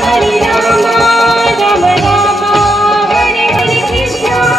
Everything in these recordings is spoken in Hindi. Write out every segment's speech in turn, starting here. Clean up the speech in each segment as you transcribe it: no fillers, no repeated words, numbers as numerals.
Hare Rama, Rama Rama, Hare Hare Krishna.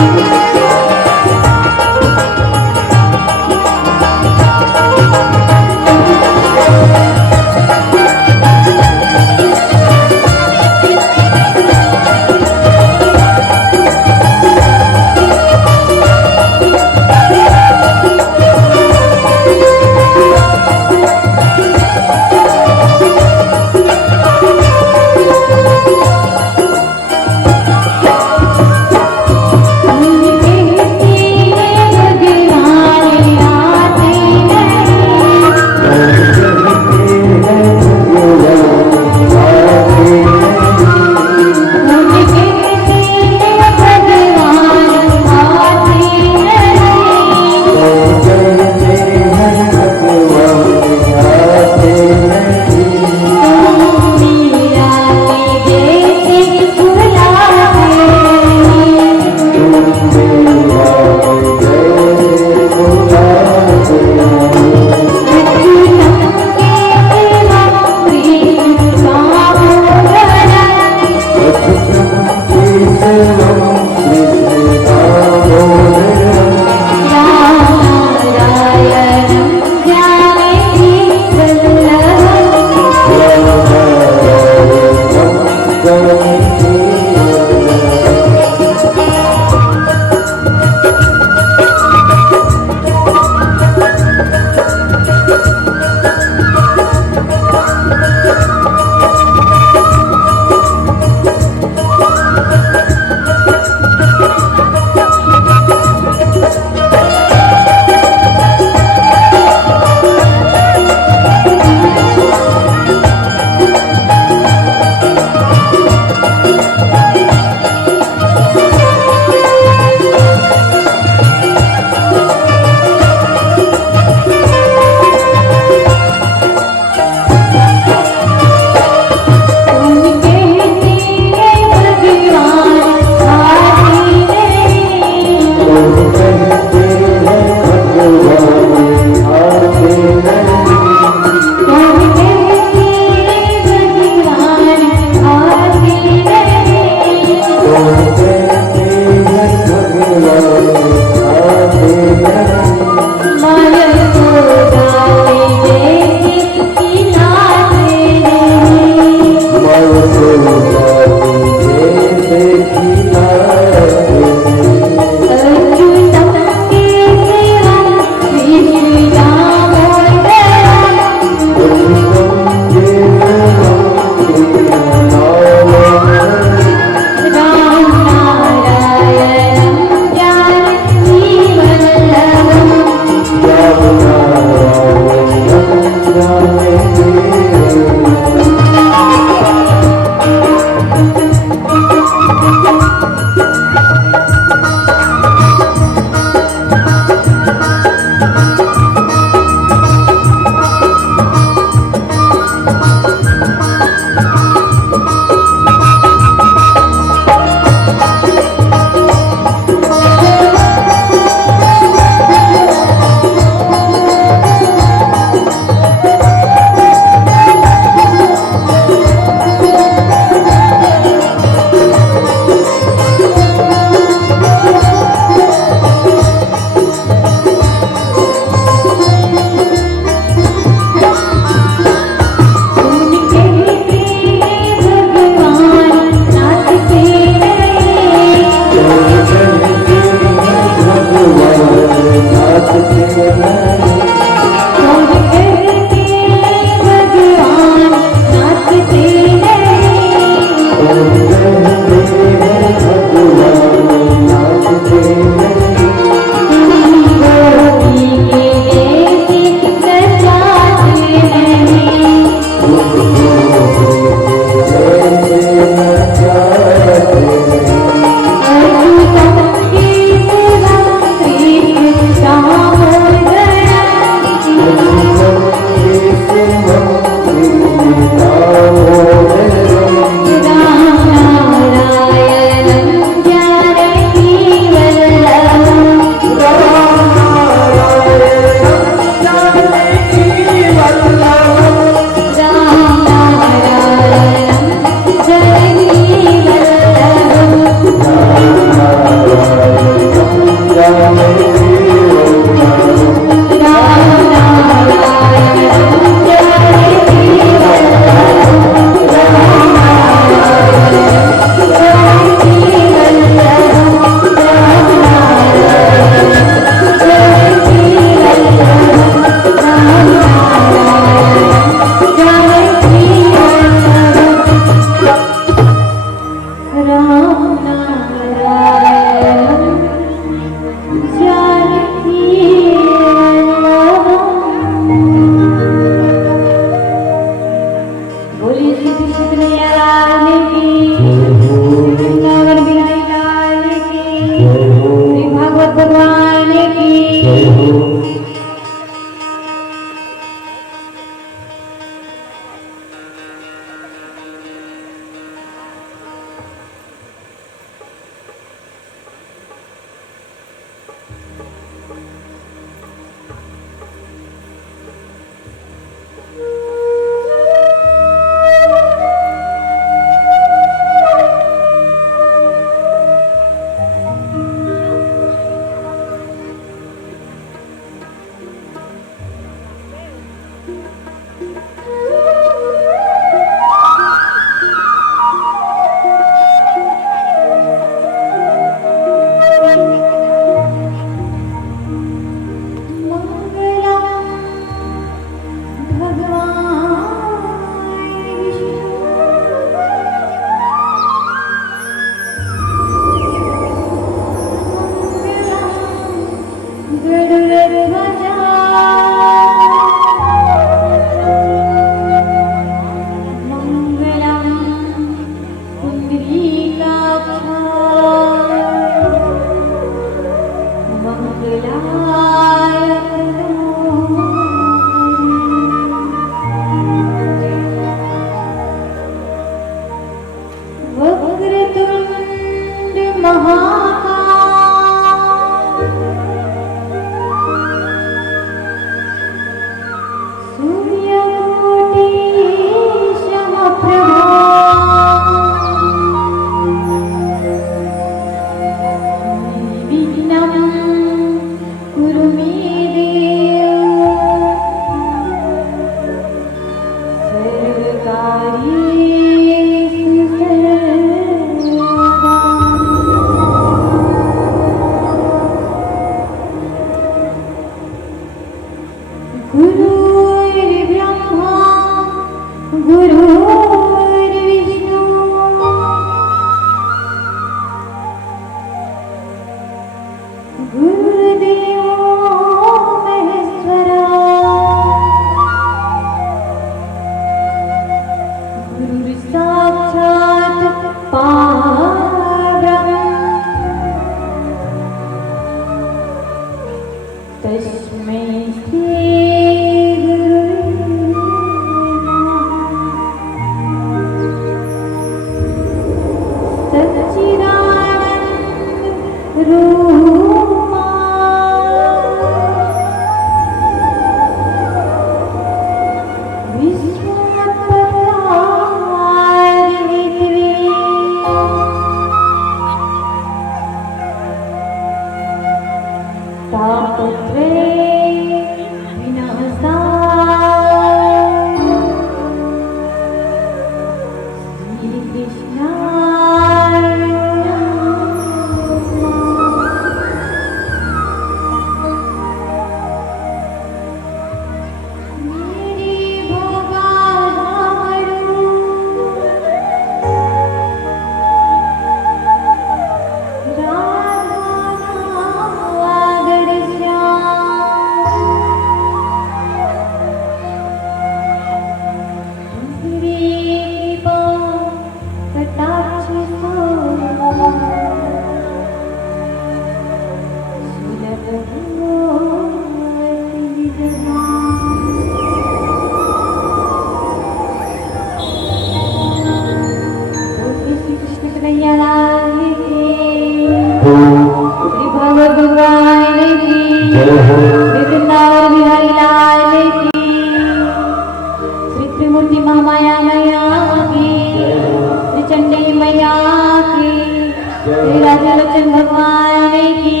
Govardhan भगवान की,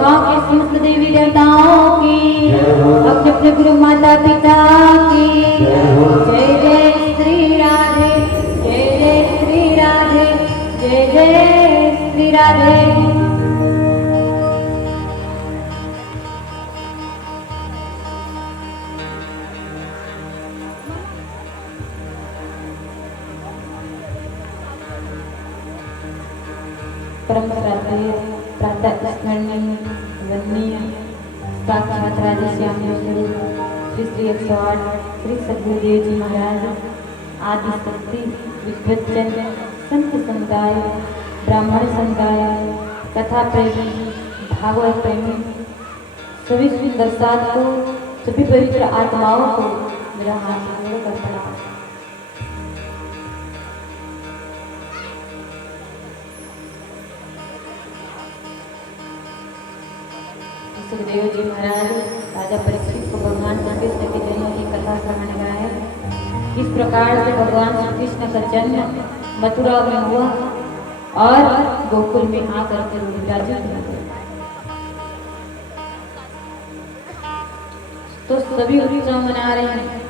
गांव के समस्त देवी देवताओं की, अपने अपने गुरु माता पिता की जय जय श्री राधे, जय जय श्री राधे, जय जय श्री राधे। परम श्रद्धेय प्रातः स्मरणीय वंदनीय साक्षात राधे श्याम श्री श्री 108 श्री सद्गुरुदेव जी महाराज आदि शक्ति विद्वज्जन संत समुदाय ब्राह्मण समुदाय कथा प्रेमी भागवत प्रेमी सभी सुंदर साथ को सभी पवित्र आत्माओं को मेरा हाथ जोड़कर प्रणाम। सुखदेव जी महाराज राजा परीक्षित को भगवान श्री कृष्ण के जन्म की कथा श्रवण गाए। इस प्रकार से भगवान श्री कृष्ण का जन्म मथुरा में हुआ और गोकुल में आकर के विराजित हो गए। तो सभी उत्सव मना रहे हैं,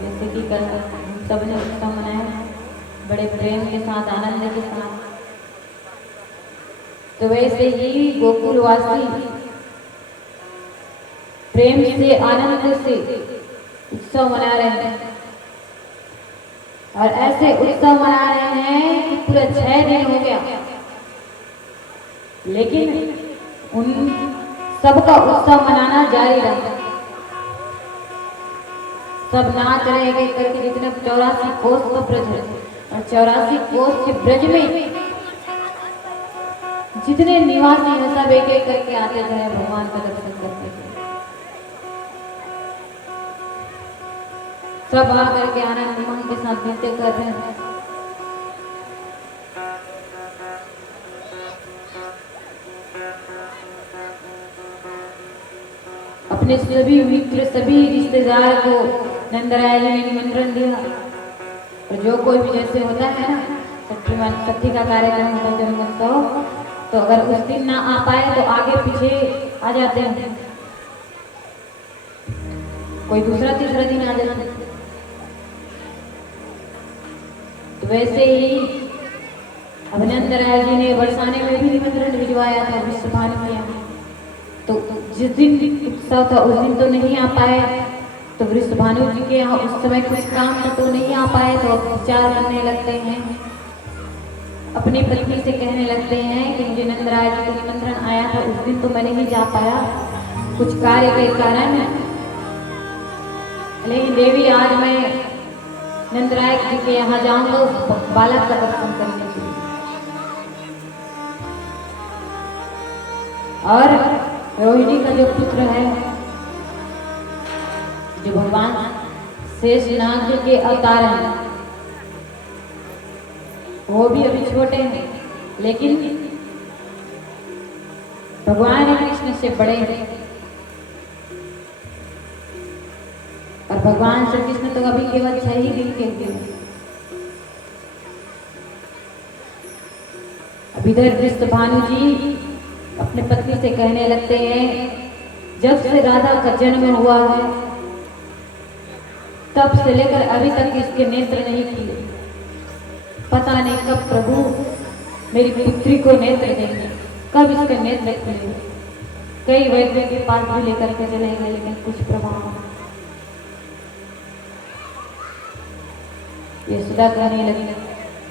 जैसे कि कल हम सबने उत्सव मनाया बड़े प्रेम के साथ आनंद के साथ। तो वैसे ही गोकुलवासी प्रेम से आनंद से उत्सव मना रहे हैं और ऐसे उत्सव मना रहे हैं कि पूरा 6 दिन हो गया, लेकिन उन सबका उत्सव मनाना जारी रहा। सब नाच रहे हैं करके, जितने 84 कोस का ब्रज है और 84 कोस के ब्रज में जितने निवासी हैं सब एक एक करके आते थे भगवान का दर्शन करने के लिए। सब आकर के आनंद उमंग के साथ नृत्य कर रहे हैं। अपने सभी मित्र सभी रिश्तेदार को नंदराय जी ने निमंत्रण दिया और जो कोई भी जैसे होता है ना सखी का कार्यक्रम होता है जन्मोत्सव, तो अगर उस दिन ना आ पाए तो आगे पीछे आ जाते हैं, कोई दूसरा तीसरा दिन आ जाते हैं। तो वैसे ही अभिनंदन जी ने बरसाने में भी निमंत्रण भिजवाया था विश्वभानु के यहाँ। तो जिस दिन उत्सव था उस दिन तो नहीं आ पाए, तो वृषभानु जी के यहाँ उस समय कुछ काम था तो नहीं आ पाए, तो विचार करने लगते हैं, अपनी पत्नी से कहने लगते हैं कि मुझे नंदराय जी को निमंत्रण आया था, उस दिन तो मैं नहीं जा पाया कुछ कार्य के कारण, लेकिन देवी आज मैं नंदराय जी के यहाँ जाऊंगा उस बालक का दर्शन करने के लिए। और रोहिणी का जो पुत्र है, जो भगवान शेषनाग के अवतार हैं, वो भी अभी छोटे हैं, लेकिन भगवान कृष्ण से बड़े हैं। और भगवान श्री कृष्ण तो अभी केवल 6 ही दिन के हुए हैं। अब इधर वृषभानु जी अपने पत्नी से कहने लगते हैं, जब से राधा का जन्म हुआ है तब से लेकर अभी तक इसके नेत्र नहीं किए, पता नहीं कब प्रभु मेरी पुत्री को नेत्र देंगे, कब इसके नेत्र खुलेंगे। कई वैद्य के पास भी लेकर के चले गए, लेकिन कुछ प्रभाव। ये सुधा कहने लगी,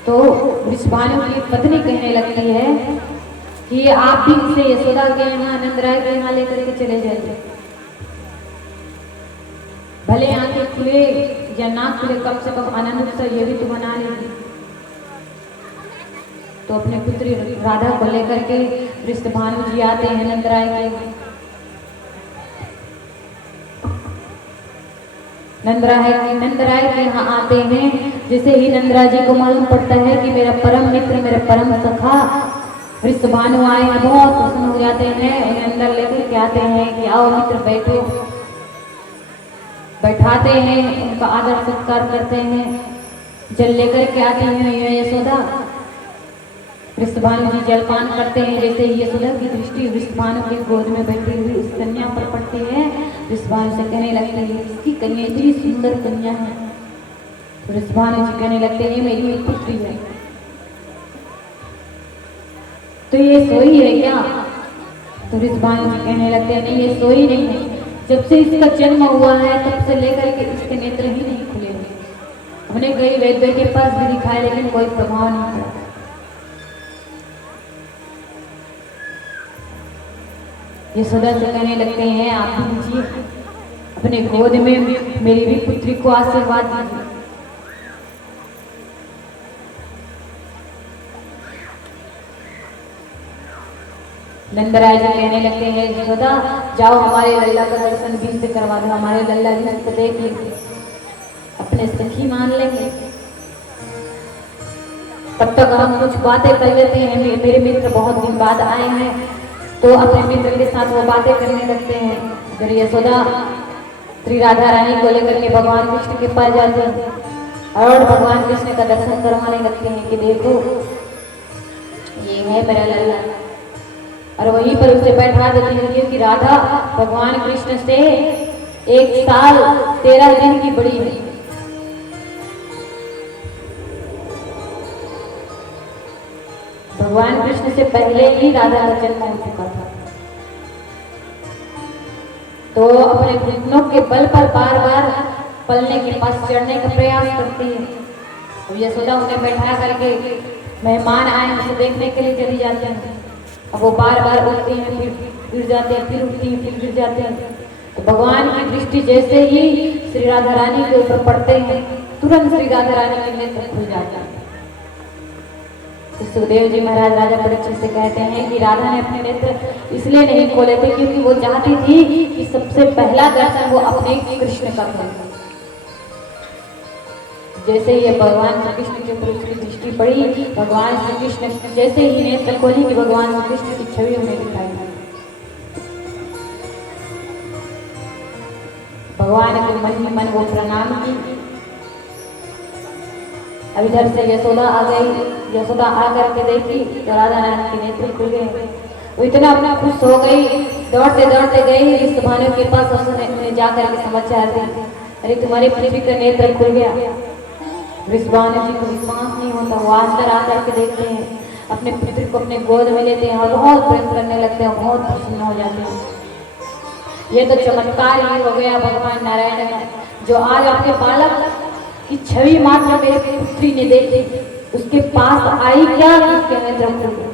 तो वृषभानु की पत्नी कहने लगती है कि आप भी इसे यशोदा के यहाँ नंदराय के यहाँ लेकर के चले जाइए, भले आंखें खुले या ना खुले, कम से कम आनंद उत्सव ये भी तो मना लेंगे। तो अपने पुत्री राधा को लेकर के वृषभानु जी आते हैं नंदराय के। नंदराय के यहाँ आते हैं। जैसे ही नंदराय जी को मालूम पड़ता है कि मेरा परम मित्र, मेरा परम सखा वृषभानु आए हैं, बहुत प्रसन्न हो जाते हैं। उन्हें अंदर लेकर के आते हैं कि आओ मित्र बैठो, बैठाते हैं, उनका आदर सत्कार करते हैं। जल लेकर के आती हैं यशोदा, वृषभानु जी जलपान करते हैं। जैसे ही यशोदा की दृष्टि वृषभानु की गोद में बैठी हुई उस कन्या पर पड़ती है, वृषभानु से कहने लगते हैं, इसकी कन्या इतनी सुंदर कन्या है। वृषभानु जी कहने लगते हैं, मेरी एक पुत्री है। तो ये सोई है क्या? तो वृषभानु जी कहने लगते हैं, नहीं ये सोई नहीं है। जब से इसका जन्म हुआ है तब से लेकर के इसके नेत्र ही नहीं खुले हुए। हमने कई वैद्य के पास भी दिखाया लेकिन कोई प्रभाव नहीं पड़ा। यशोदा से कहने लगते हैं, आप दीजिए अपने गोद में मेरी भी पुत्री को आशीर्वाद दीजिए। नंदराय जी कहने लगते हैं, यशोदा जाओ हमारे लल्ला का दर्शन भी से करवा दो, हमारे लल्ला जी को देख लेंगे, अपने सखी मान लेंगे। तब तक हम कुछ बातें कर लेते हैं। मेरे मित्र बहुत दिन बाद आए हैं तो अपने मित्र के साथ वो बातें करने लगते हैं। फिर यशोदा श्री राधा रानी को लेकर के भगवान कृष्ण के पास जाते हैं और भगवान कृष्ण का दर्शन करवाने लगते हैं कि देखो ये है मेरा लल्ला, और वहीं पर उसे बैठा देती है क्योंकि राधा भगवान कृष्ण से 1 साल 13 दिन की बड़ी है। भगवान कृष्ण से पहले ही राधा का जन्म हो चुका था। तो अपने घुटनों के बल पर बार बार पलने के पास चढ़ने का प्रयास करती है। तो यशोदा उन्हें बैठा करके मेहमान आए उसे देखने के लिए चली जाते हैं। अब वो बार बार उठते हैं, फिर गिर जाते हैं, फिर उठती हैं, फिर गिर जाते हैं। तो भगवान की दृष्टि जैसे ही श्री राधा रानी के ऊपर पड़ते हैं तुरंत श्री राधा रानी के नेत्र खुल जाते हैं। सुखदेव जी महाराज राजा परीक्षित से कहते हैं कि राधा ने अपने नेत्र इसलिए नहीं खोले थे क्योंकि वो चाहती थी कि सबसे पहला दर्शन वो अपने कृष्ण का करे। जैसे ही भगवान श्री कृष्ण के ऊपर उसकी दृष्टि पड़ी, भगवान श्री कृष्ण जैसे ही नेत्र खोली कि भगवान श्री कृष्ण की छवि उन्हें दिखाई दी। भगवान को मन ही मन वो प्रणाम की। अब इधर से यशोदा आ गई। यशोदा आकर के देखी तो राधा रानी के नेत्र खुल गए। वो इतना अपना खुश हो गई, दौड़ते दौड़ते गई वृषभानु के पास। उसने जाकर के समाचार दी, अरे तुम्हारी पुत्री का नेत्र खुल गया। वृषभानु जी को विश्वास नहीं होता। वो अंदर आकर के देखते हैं, अपने पुत्री को अपने गोद में लेते हैं और बहुत प्रेम करने लगते हैं, बहुत प्रसन्न हो जाते हैं। ये तो चमत्कार ही हो गया भगवान नारायण का, जो आज आपके बालक की छवि मात्र मेरे पुत्री ने देखी, उसके पास आई क्या उसके नेत्र खुल गए।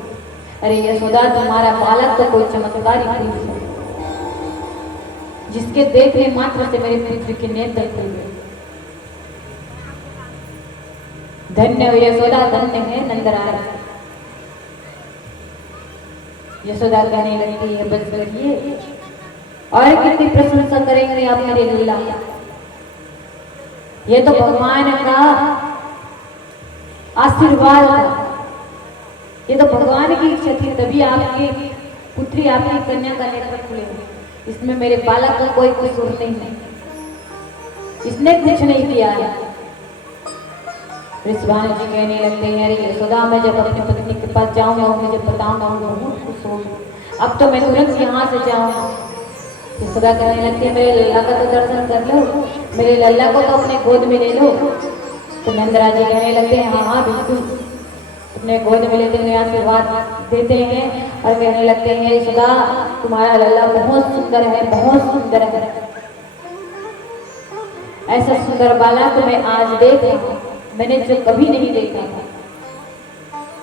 अरे यशोदा तुम्हारा बालक तो कोई चमत्कार ही है, जिसके देखने मात्र से मेरे पुत्री के नेत्र खुल गए। धन्य हो यशोदा, धन्य है नंदराय। यशोदा कहने लगती है, बस करिए और कितनी प्रशंसा करेंगे आप मेरे लीला। ये तो भगवान का आशीर्वाद था, ये तो भगवान की इच्छा थी, तभी आपकी पुत्री आपकी कन्या का नेत्र खुले। इसमें मेरे बालक का कोई कसूर नहीं है, इसने कुछ नहीं किया है। वृषभानु जी कहने लगते हैं, अरे यशोदा मैं जब अपनी पत्नी के पास जाऊंगा उन्हें जब बताऊंगा बहुत खुश होंगे, अब तो मैं तुरंत यहाँ से जाऊंगा। यशोदा कहने लगती है, मेरे लल्ला का तो दर्शन कर लो, मेरे लल्ला को तो अपने गोद में ले लो। तो नंदराज जी कहने लगते हैं, हाँ हाँ बिल्कुल। अपने गोद में लेते हैं, आशीर्वाद देते हैं और कहने लगते हैं, यशोदा तुम्हारा लल्ला बहुत सुंदर है, बहुत सुंदर है। ऐसा सुंदर बालक मैं आज देख रही हूँ, मैंने जो कभी नहीं देखा था।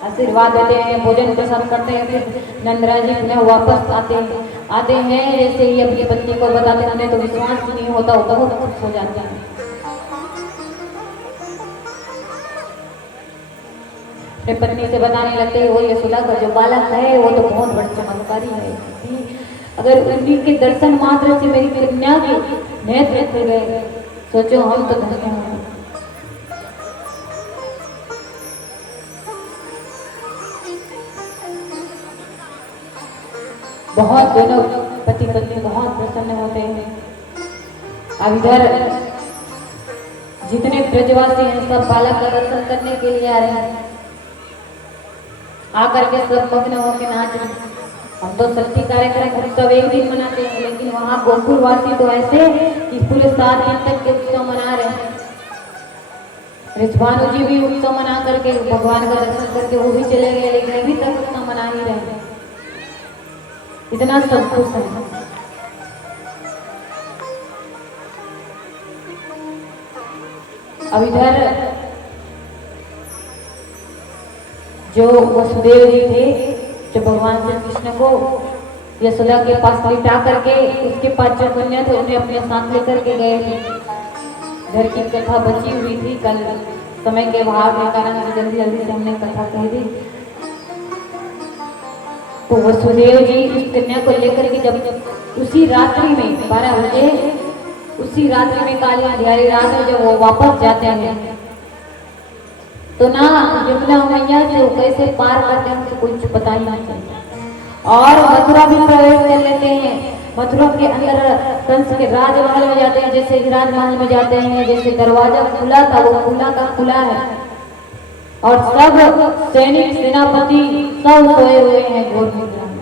आशीर्वाद देते हैं, भोजन प्रसाद करते हैं। फिर नंदराज जी पुनः वापस आते हैं। जैसे ही अपनी पत्नी को बताते हैं तो विश्वास भी नहीं होता, बहुत खुश हो जाते हैं। अपनी पत्नी से बताने लगते हैं, वो यशोदा का जो बालक है वो तो बहुत बड़ा चमत्कारी है। अगर उन्हीं के दर्शन मात्र से मेरी कन्या के नेत्र खुल गए, सोचो हम तो धन्य हैं। बहुत दोनों पति पत्नी बहुत प्रसन्न होते हैं। अब इधर जितने ब्रजवासी हैं सब बालक का दर्शन करने के लिए आ रहे हैं। आकर के सब मग्न होकर नाच रहे। हम तो सत्य कार्यक्रम उत्सव एक दिन मनाते हैं, लेकिन वहाँ गोकुलवासी तो ऐसे कि पूरे 7 दिन तक के उत्सव मना रहे हैं। रिजवानु जी भी उत्सव मना करके भगवान का दर्शन करके वो भी चले गए, लेकिन अभी तक उत्सव मना ही रहे हैं। इतना सब खुश है। अब इधर जो वसुदेव जी थे, जो भगवान श्री कृष्ण को यशोदा के पास लिटा करके उसके पास जो कन्या थे उन्हें अपने साथ लेकर के गए थे। घर की कथा बची हुई थी, कल समय के अभाव के कारण जल्दी जल्दी से हमने कथा कह दी। तो वसुदेव जी उस कन्या को लेकर के जब उसी रात्रि में 12 बजे, उसी रात्रि में काली अंधियारी रात में जब वो वापस जाते हैं तो ना यमुना मैया से कैसे पार करते हैं उनको कुछ पता ही नहीं चलता। और मथुरा भी प्रवेश कर लेते हैं। मथुरा के अंदर कंस के राजमहल में जाते हैं। जैसे राजमहल में जाते हैं, जैसे दरवाजा खुला था वो खुला का खुला है, और सब सैनिक सेनापति सब सोए हुए हैं घोर निद्रा में।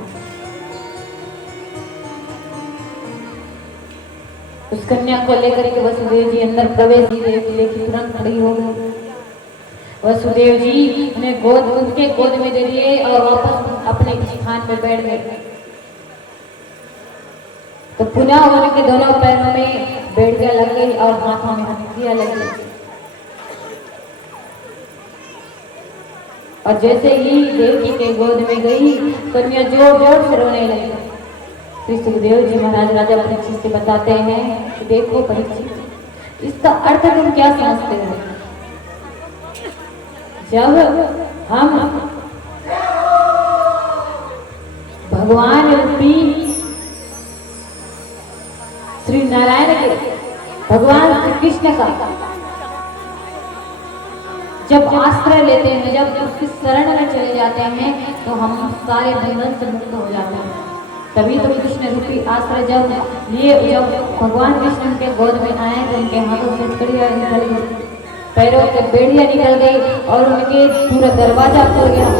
उस कन्या को लेकर के वसुदेव जी अंदर प्रवेश देखी तुरंत खड़ी हो गई। वसुदेव जी उन्हें गोद उनके गोद में दे दिए और वापस अपने स्थान पे बैठ गए। तो पुनः उनके दोनों पैरों में बेड़ियां लग गई और हाथों में हथियार लग गई। और जैसे ही देवकी के गोद में गई, कन्या जोर जोर से रोने लगी। श्री सुखदेव जी महाराज राजा परीक्षित से बताते हैं कि देखो परीक्षित, इसका अर्थ तुम क्या समझते हो? जब हम भगवान रूपी श्री नारायण के, भगवान श्री कृष्ण का जब आश्रय लेते हैं, जब उसकी शरण में चले जाते हैं, तो हम सारे बंधन से मुक्त हो जाते हैं। तभी तो कृष्ण रूपी आश्रय जब भगवान कृष्ण के गोद में आए तो उनके हाथों से कड़ियां निकल गई, पैरों से बेड़ियां निकल गई और उनके पूरा दरवाजा खुल गया।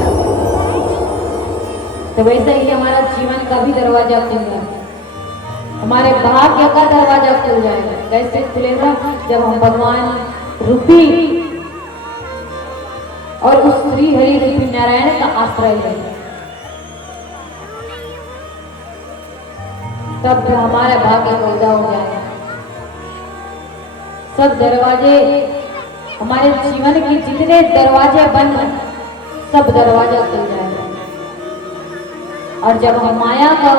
तो वैसे ही हमारा जीवन का भी दरवाजा खुल गया, हमारे भाग्य का दरवाजा खुल जाएगा। कैसे खुलेगा? जब हम भगवान रूपी और उस श्री हरि रूपी नारायण का आश्रय लेंगे, तब जो हमारा भाग्य पैदा हो जाएगा। सब दरवाजे, हमारे जीवन के जितने दरवाजे बंद हैं, सब दरवाजा खुल जाएगा। और जब हम माया का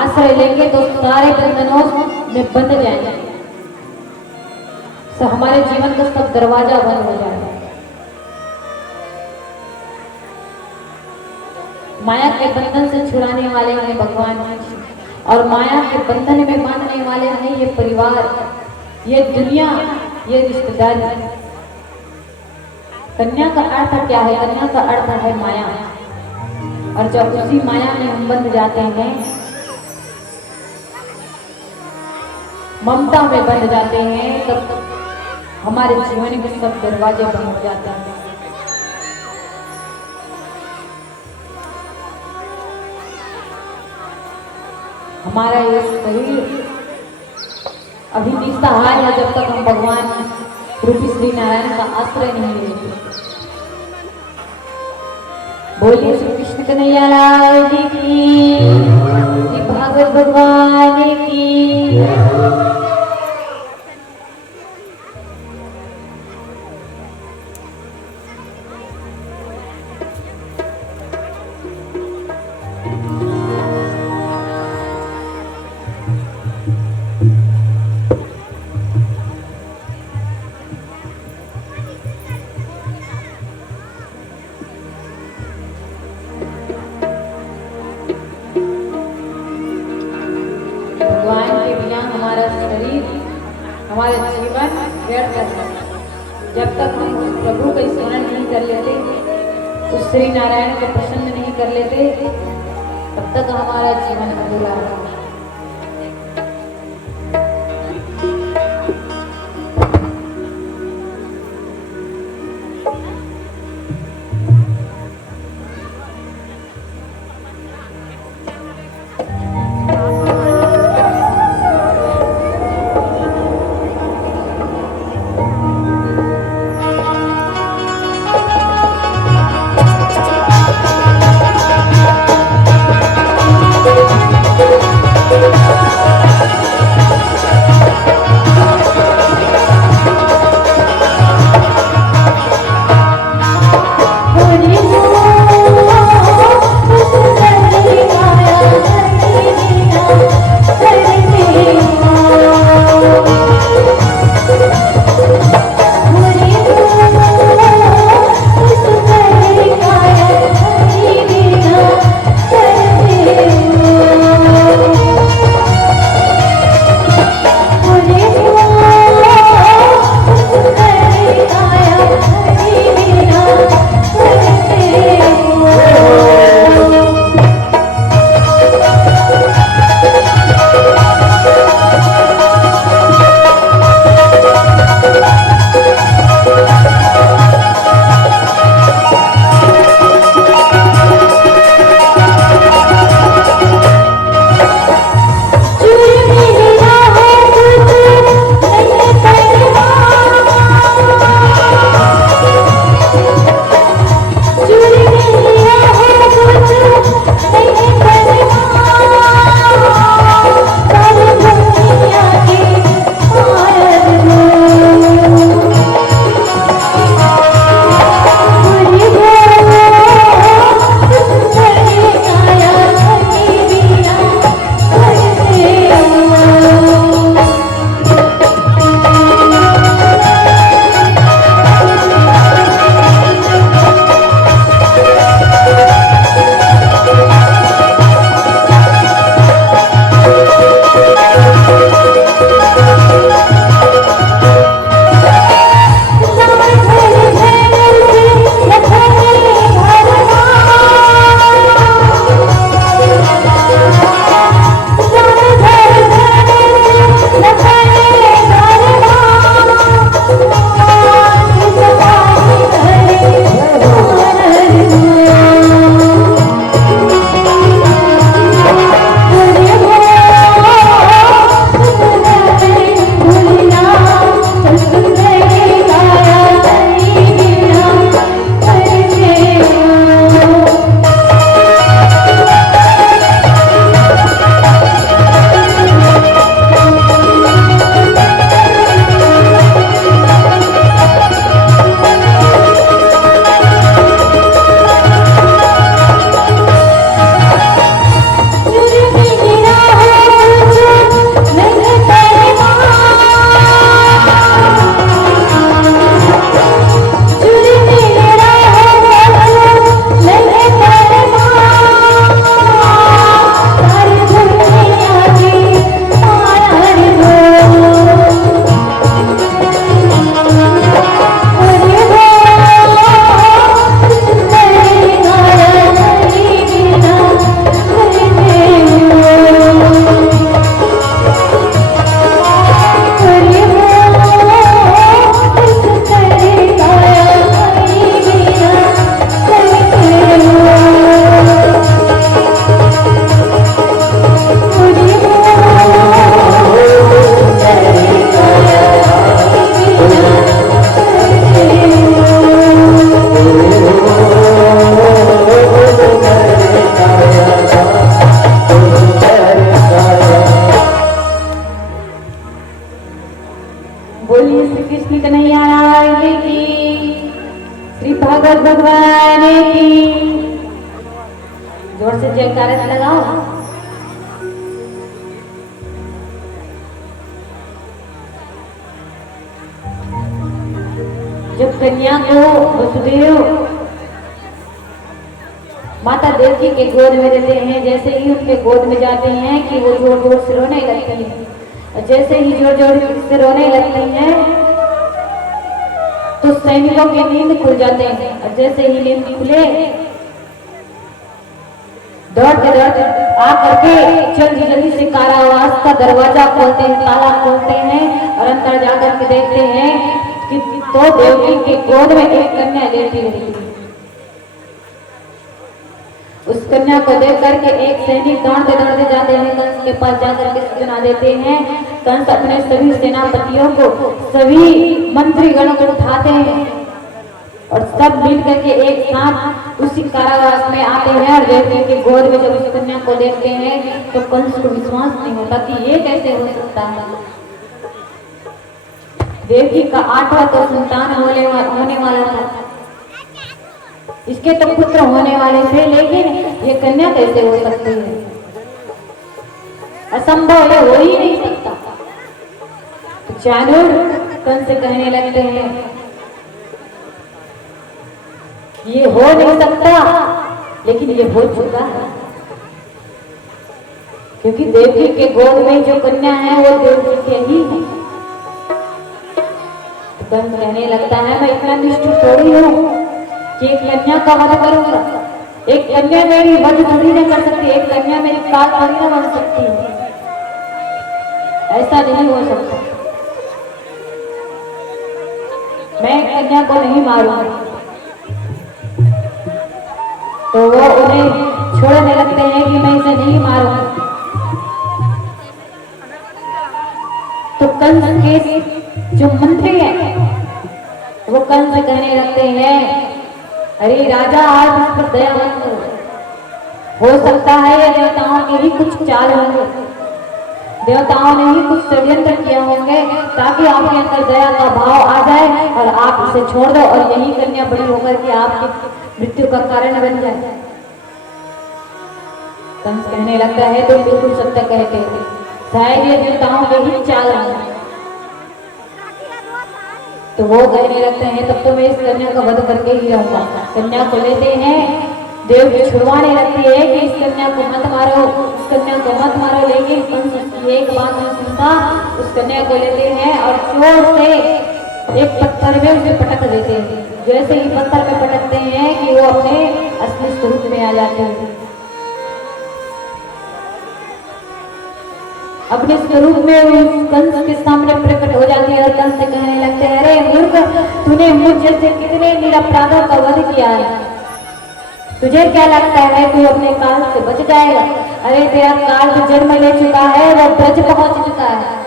आश्रय लेंगे तो सारे बंधनों में बंध जाएंगे, तो हमारे जीवन का सब दरवाजा बंद हो जाएगा। माया के बंधन से छुड़ाने वाले हैं भगवान, और माया के बंधन में बांधने वाले हैं ये परिवार, ये दुनिया, ये रिश्तेदारी। कन्या का अर्थ क्या है? कन्या का अर्थ है माया। और जब उसी माया में हम बंध जाते हैं, ममता में बंध जाते हैं, तब हमारे जीवन के सब दरवाजे बंद हो जाते हैं। हमारा ये शरीर अभी निस्सहाय है जब तक हम भगवान रूपी श्री नारायण का आश्रय नहीं लेंगे। बोलिए श्री कृष्ण कन्हैया लाल जी की, श्री भागवत भगवान की। हमारे जीवन व्यर्थ है। जब तक हम उस प्रभु का स्मरण नहीं कर लेते, उस श्री नारायण को प्रसन्न नहीं कर लेते, तब तक हमारा जीवन अधूरा है। भागवत भगवान की। जोर से जयकारा लगाओ। जब कन्या को वसुदेव माता देवकी के गोद में देते हैं, जैसे ही उनके गोद में जाते हैं कि वो जोर जोर से रोने लगती हैं। जैसे ही जोर जोर से रोने लगती हैं तो सैनिकों की नींद खुल जाते हैं। और जैसे ही नींद खुले दौड़ते दौड़ते आ करके जल्दी जल्दी से कारावास का दरवाजा खोलते हैं, ताला खोलते हैं और अंदर जाकर के देखते हैं कि तो देवकी के गोद में एक कन्या लेटी रहती है। उस कन्या को देख करके एक सैनिक दौड़ते दौड़ते जाते हैं, कंस के पास जाकर के सूचना देते हैं। कंस अपने सभी सेनापतियों को, सभी मंत्रीगणों को उठाते हैं और सब मिल करके एक साथ उसी कारावास में आते हैं। और देवकी के गोद में जब उस कन्या को देखते हैं तो कंस को विश्वास नहीं होता कि ये कैसे हो सकता है। देवकी का 8वां तो संतान होने वाला था, इसके तो पुत्र होने वाले थे, लेकिन ये कन्या कैसे हो सकती है? असंभव, ये हो ही नहीं सकता। तो चाणूर कंस से कहने लगते हैं ये हो नहीं सकता, लेकिन ये हो चुका है, क्योंकि देवकी के गोद में जो कन्या है वो देवकी के ही है। कंस कहने लगता है मैं इतना निष्ठुर थोड़ी हूं कि एक कन्या का वध करूंगा। एक कन्या मेरी वध थोड़ी ना कर सकती, एक कन्या मेरी काल थोड़ी ना बन सकती है, ऐसा नहीं हो सकता। मैं कन्या को नहीं मारूंगा। तो वो उन्हें छोड़ने लगते हैं कि मैं इसे नहीं मारूंगा। तो कंस के जो मंत्री हैं वो कंस से कहने लगते हैं अरे राजा आज इस पर दया मत करो, हो सकता है ये देवताओं के ही कुछ चाल होंगे, देवताओं ने ही कुछ षड्यंत्र किया होंगे ताकि आपके अंदर दया का भाव आ जाए और आप इसे छोड़ दो और यही कन्या बड़ी होकर के आपकी मृत्यु का कारण बन जाए। कंस कहने लगता है तुम बिल्कुल सत्य कहते हो, शायद ये देवताओं के ही चाल होंगे। तो वो कहने लगते हैं तब तो मैं इस कन्या का वध करके ही रहूंगा। कन्या को लेते हैं, देव छुड़वाने लगती है कि इस कन्या को मत मारो, इस कन्या को मत मारो, लेकिन कंस उसकी एक बात नहीं सुनता। उस कन्या को लेते हैं और जोर से एक पत्थर में उसे पटक देते हैं। जैसे ही पत्थर में पटकते हैं कि वो अपने असली स्वरूप में आ जाते हैं, अपने स्वरूप में उस कंस के सामने प्रकट हो जाती है और कंस से कहने लगते हैं अरे मूर्ख, तूने मुझ जैसे कितने निरपराधों का वध किया है, तुझे क्या लगता है तू अपने काल से बच जाएगा? अरे तेरा काल जो जन्म ले चुका है वो ब्रज पहुंच चुका है।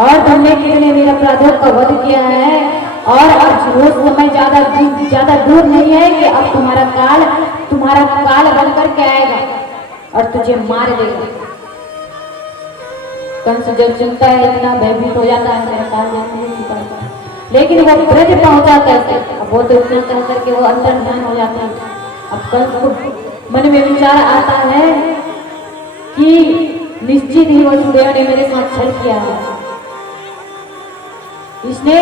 और तुमने कितने निरपराधों का वध किया है और अब वो समय ज्यादा दूर नहीं है कि अब तुम्हारा काल बनकर के आएगा और तुझे मार देगा। कंस जब सुनता है इतना भयभीत हो जाता है, मेरा काल नहीं चुका, लेकिन वो ब्रज पहुंचा कैसे? अब वो तो इतना कह करके वो अंदर ध्यान हो जाता है। अब कंस को मन में विचार आता है कि निश्चित ही वसुदेव ने मेरे साथ छल किया है, इसने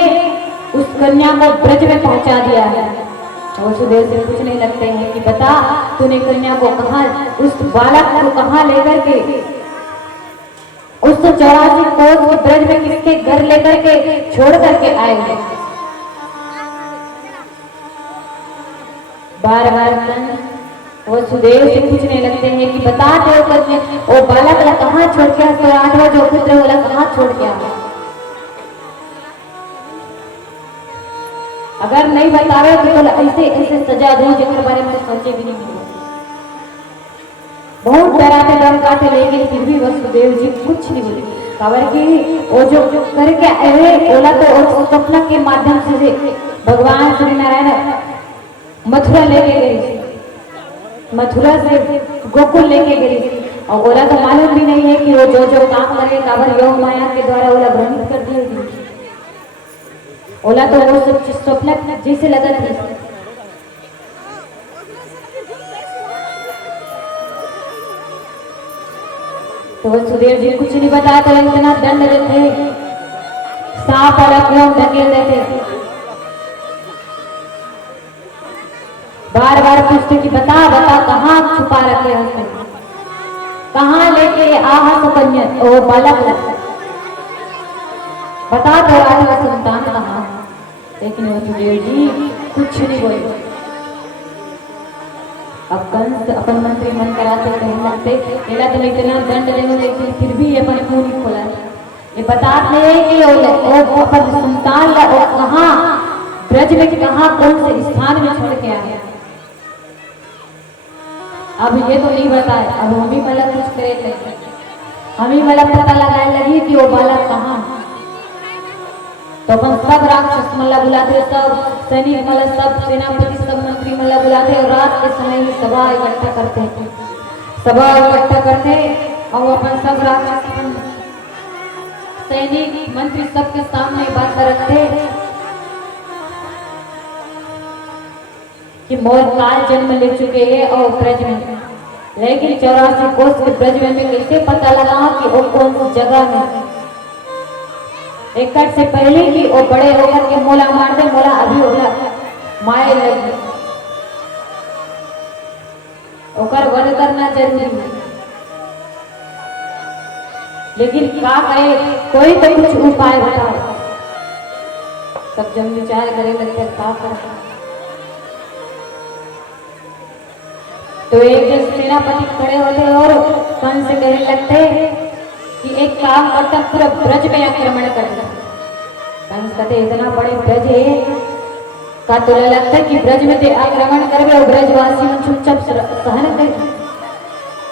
उस कन्या को ब्रज में पहुंचा दिया है। वसुदेव से पूछने लगते हैं कि बता तूने कन्या को कहां, उस बालक को कहां लेकर के उस 84 कोस के ब्रज में किसके घर लेकर के छोड़ करके आए? बार बार वसुदेव से पूछने लगते हैं कि बता दो कन्या वो बालक कहां छोड़ गया, 108वां जो पुत्र वाला कहां छोड़ गया? अगर नहीं बतावे तो ऐसे ऐसे सजा दो जिसके बारे में सोचे भी नहीं हो। बहुत डराते धमकाते, लेकिन फिर भी वसुदेव जी कुछ नहीं बोले। खबर की वो जो करके आए बोला तो स्वप्न के माध्यम से भगवान श्री नारायण मथुरा लेके गए, मथुरा से गोकुल लेके गई और ओला तो मालूम भी नहीं है कि वो जो काम करे काबर योग माया के द्वारा ओला भ्रमित कर दिए। ओला तो वो सब चीज स्वप्न जैसे लगा थी। तो सुधीर जी कुछ नहीं बताया तो इतना दंड देते, सांप अलग ढकेल देते, बार बार पूछते कि बता बता कहाँ छुपा रखे हैं, कहाँ लेके आहा सुकन्या ओ बालक, बता तो आहा संतान कहाँ। लेकिन वो सुधीर जी कुछ नहीं बोले। अब कंस अपन मंत्री मन कराते कहने लगते मेरा तो इतना दंड देने, लेकिन फिर भी अपन क्यों नहीं खोला। ये बताते हैं कि वो अपन संतान कहाँ ब्रज में कहाँ कौन से स्थान में छोड़ के आया। अब ये तो नहीं बताए, अब हम ही मतलब कुछ करे थे, हम ही मतलब पता लगाने लगी कि वो बालक कहाँ। तो अपन सब राक्षस मल्ला बुलाते, सब सैनिक मतलब सब सेनापति सब मंत्री मल्ला बुलाते और रात के समय ही सभा इकट्ठा करते, सभा इकट्ठा करते और अपन सब राक्षस सैनिक मंत्री सबके सामने बात रखते कि मोर काल जन्म ले चुके हैं और ब्रज में, लेकिन 84 कोस के ब्रज में कैसे पता लगा कि वो कौन सी जगह में। एक से पहले कि वो बड़े होकर के मोला मार दे, मोला अभी होला माए लगी, ओकर वध करना जरूरी है। लेकिन क्या करे, कोई तो कुछ उपाय बताओ। सब जन विचार करे लगते क्या कर। तो एक जन सेनापति खड़े होते और कंस से कहने लगते कि एक काम करता पूरा ब्रज में आक्रमण कर दिया। कंस कहते इतना बड़े ब्रज है का तुला लगता है कि ब्रज में ते आक्रमण करवे और ब्रजवासी चुपचाप सहन कर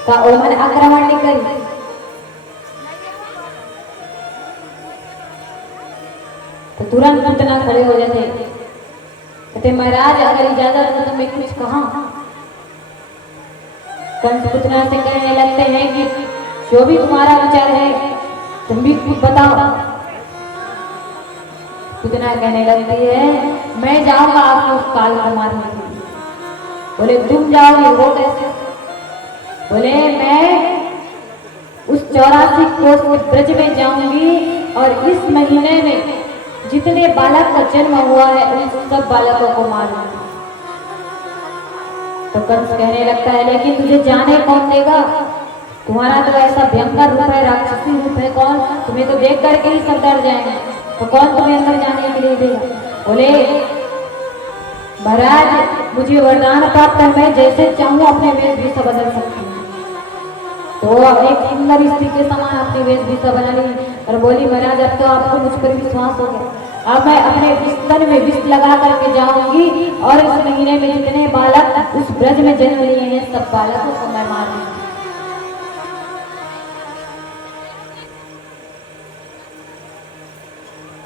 का ओ मन आक्रमण नहीं करी। तो तुरंत उतना खड़े हो जाते, कहते महाराज अगर इजाजत हो तो मैं कुछ कहा। कंस पुतना से कहने लगते हैं कि जो भी तुम्हारा विचार है तुम भी कुछ बताओ। पुतना कहने लगती है मैं जाऊंगा आपको काल को मारने के लिए। बोले तुम जाओगे, वो कैसे? बोले मैं उस 84 कोस के ब्रज में जाऊंगी और इस महीने में जितने बालक का जन्म हुआ है उन सब बालकों को मारूंगी। तो कंस कहने लगता है लेकिन तुझे जाने कौन देगा, तुम्हारा तो ऐसा भयंकर रूप है, राक्षसी रूप है, कौन तुम्हें तो देख करके ही सब डर जाएंगे, तो कौन तुम्हें अंदर जाने के लिए देगा। बोले महाराज मुझे वरदान प्राप्त है, मैं जैसे चाहूँ अपने वेशभूषा बदल सकती हूँ। तो एक सुंदर स्त्री के समान अपनी वेशभूषा बना ली और बोली महाराज अब तो आपको मुझ पर विश्वास हो गया, अब मैं अपने बिस्तर में विष लगा करके जाऊंगी और इस महीने में जितने बालक उस ब्रज में जन्म लिए हैं सब बालकों को मैं मार दूंगी।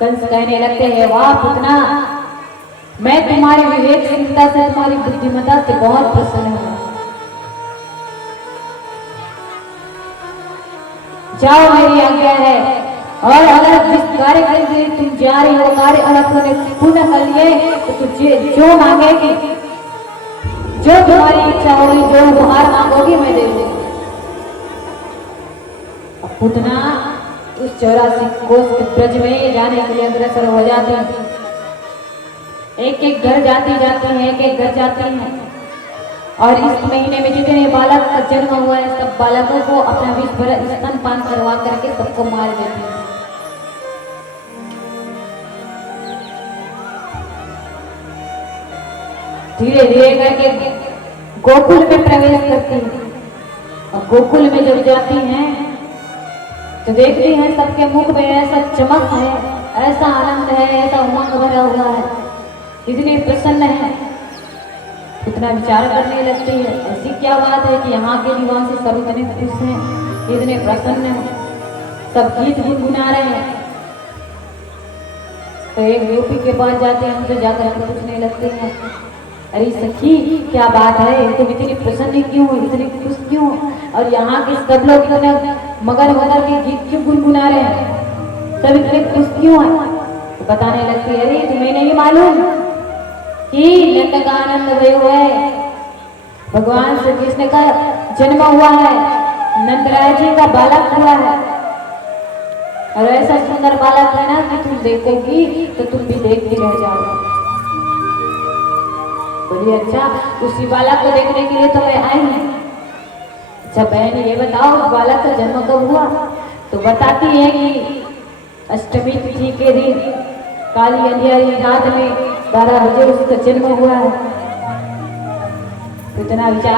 कंस कहने लगते हैं वाह पुतना, मैं तुम्हारी विवेकशीलता से तुम्हारी बुद्धिमत्ता से बहुत प्रसन्न हूं। जाओ मेरी आज्ञा है, और अगर जिस कार्य के लिए तुम जा रही हो कार्य अगर तुमने पूर्ण कर लिए तो तुझे जो मांगेगी, जो तुम्हारी इच्छा होगी, जो उपहार मांगोगी मैं दे दूंगी। पुतना उस 84 कोस के ब्रज में जाने के लिए अग्रसर हो जाती है, एक एक घर जाती हैं, एक एक घर जाती हैं और इस महीने में जितने बालक का जन्म हुआ है सब बालकों को अपना विष भर स्तनपान करवा करके सबको मार देती है। धीरे धीरे करके गोकुल में प्रवेश करती है और गोकुल में जब जाती हैं तो देखती हैं सबके मुख में ऐसा चमक है, ऐसा आनंद है, ऐसा उमंग भरा हुआ है, इतने प्रसन्न है। इतना विचार करने लगती है ऐसी क्या बात है कि यहाँ के निवासी सब इतने खुश हैं, इतने प्रसन्न हैं, सब गीत गुनगुना रहे हैं। तो एक यूपी के पास जाते हैं, उनसे जाकर पूछने लगते हैं अरे सखी क्या बात है, तुम इतनी प्रसन्न क्यों, इतनी खुश क्यों, और यहाँ के सब लोग इतने मगर के गीत क्यों गुनगुना रहे हैं, सब इतने खुश क्यों हैं? तो बताने लगती है, अरे तुम्हें नहीं मालूम कि नंद का आनंद भयो है, भगवान श्री कृष्ण का जन्म हुआ है, नंदराय जी का बालक हुआ है, और ऐसा सुंदर बालक है ना कि तुम देखोगी तो तुम भी देखती रह जाओगी। बोली अच्छा, उसी बालक को देखने के लिए तो मैं आई हूँ। अच्छा बहन ये बताओ उस बालक का जन्म कब हुआ? तो बताती है कि अष्टमी तिथि के दिन काली अंधियारी रात में 12 बजे उसका जन्म हुआ है। तो इतना विचार